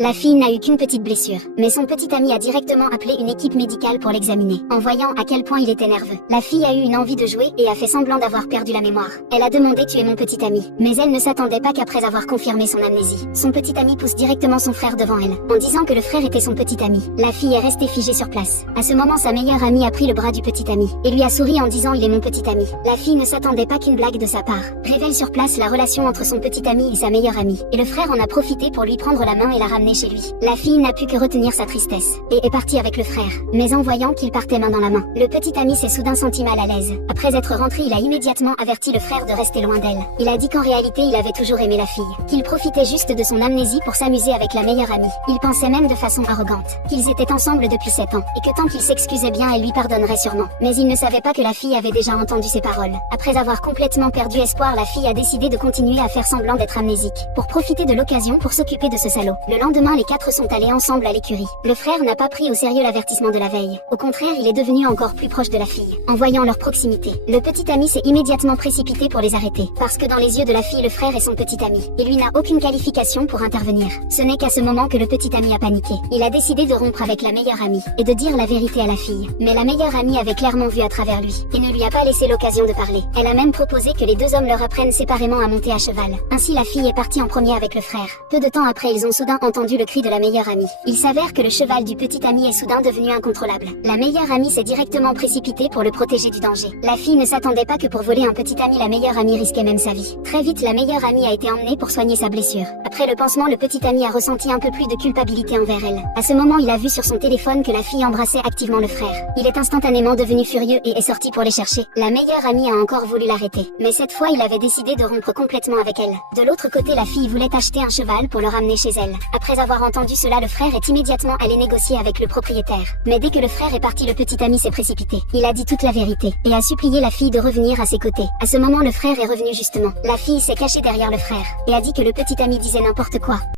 La fille n'a eu qu'une petite blessure, mais son petit ami a directement appelé une équipe médicale pour l'examiner, en voyant à quel point il était nerveux. La fille a eu une envie de jouer et a fait semblant d'avoir perdu la mémoire. Elle a demandé « Tu es mon petit ami », mais elle ne s'attendait pas qu'après avoir confirmé son amnésie, son petit ami pousse directement son frère devant elle, en disant que le frère était son petit ami. La fille est restée figée sur place. À ce moment, sa meilleure amie a pris le bras du petit ami, et lui a souri en disant « Il est mon petit ami ». La fille ne s'attendait pas qu'une blague de sa part révèle sur place la relation entre son petit ami et sa meilleure amie, et le frère en a profité pour lui prendre la main et la ramener chez lui. La fille n'a pu que retenir sa tristesse, et est partie avec le frère. Mais en voyant qu'il partait main dans la main, le petit ami s'est soudain senti mal à l'aise. Après être rentré, il a immédiatement averti le frère de rester loin d'elle. Il a dit qu'en réalité il avait toujours aimé la fille, qu'il profitait juste de son amnésie pour s'amuser avec la meilleure amie. Il pensait même de façon arrogante qu'ils étaient ensemble depuis 7 ans, et que tant qu'il s'excusait bien, elle lui pardonnerait sûrement. Mais il ne savait pas que la fille avait déjà entendu ses paroles. Après avoir complètement perdu espoir, la fille a décidé de continuer à faire semblant d'être amnésique, pour profiter de l'occasion pour s'occuper de ce salaud. Le lendemain, les 4 sont allés ensemble à l'écurie. Le frère n'a pas pris au sérieux l'avertissement de la veille. Au contraire, il est devenu encore plus proche de la fille. En voyant leur proximité, le petit ami s'est immédiatement précipité pour les arrêter. Parce que dans les yeux de la fille, le frère est son petit ami, et lui n'a aucune qualification pour intervenir. Ce n'est qu'à ce moment que le petit ami a paniqué. Il a décidé de rompre avec la meilleure amie, et de dire la vérité à la fille. Mais la meilleure amie avait clairement vu à travers lui, et ne lui a pas laissé l'occasion de parler. Elle a même proposé que les 2 hommes leur apprennent séparément à monter à cheval. Ainsi la fille est partie en premier avec le frère. Peu de temps après, ils ont soudain entendu le cri de la meilleure amie. Il s'avère que le cheval du petit ami est soudain devenu incontrôlable. La meilleure amie s'est directement précipitée pour le protéger du danger. La fille ne s'attendait pas que pour voler un petit ami, la meilleure amie risquait même sa vie. Très vite, la meilleure amie a été emmenée pour soigner sa blessure. Après le pansement, le petit ami a ressenti un peu plus de culpabilité envers elle. À ce moment, il a vu sur son téléphone que la fille embrassait activement le frère. Il est instantanément devenu furieux et est sorti pour les chercher. La meilleure amie a encore voulu l'arrêter, mais cette fois, il avait décidé de rompre complètement avec elle. De l'autre côté, la fille voulait acheter un cheval pour le ramener chez elle. Après avoir entendu cela, le frère est immédiatement allé négocier avec le propriétaire. Mais dès que le frère est parti, le petit ami s'est précipité. Il a dit toute la vérité, et a supplié la fille de revenir à ses côtés. À ce moment, le frère est revenu justement. La fille s'est cachée derrière le frère, et a dit que le petit ami disait n'importe quoi.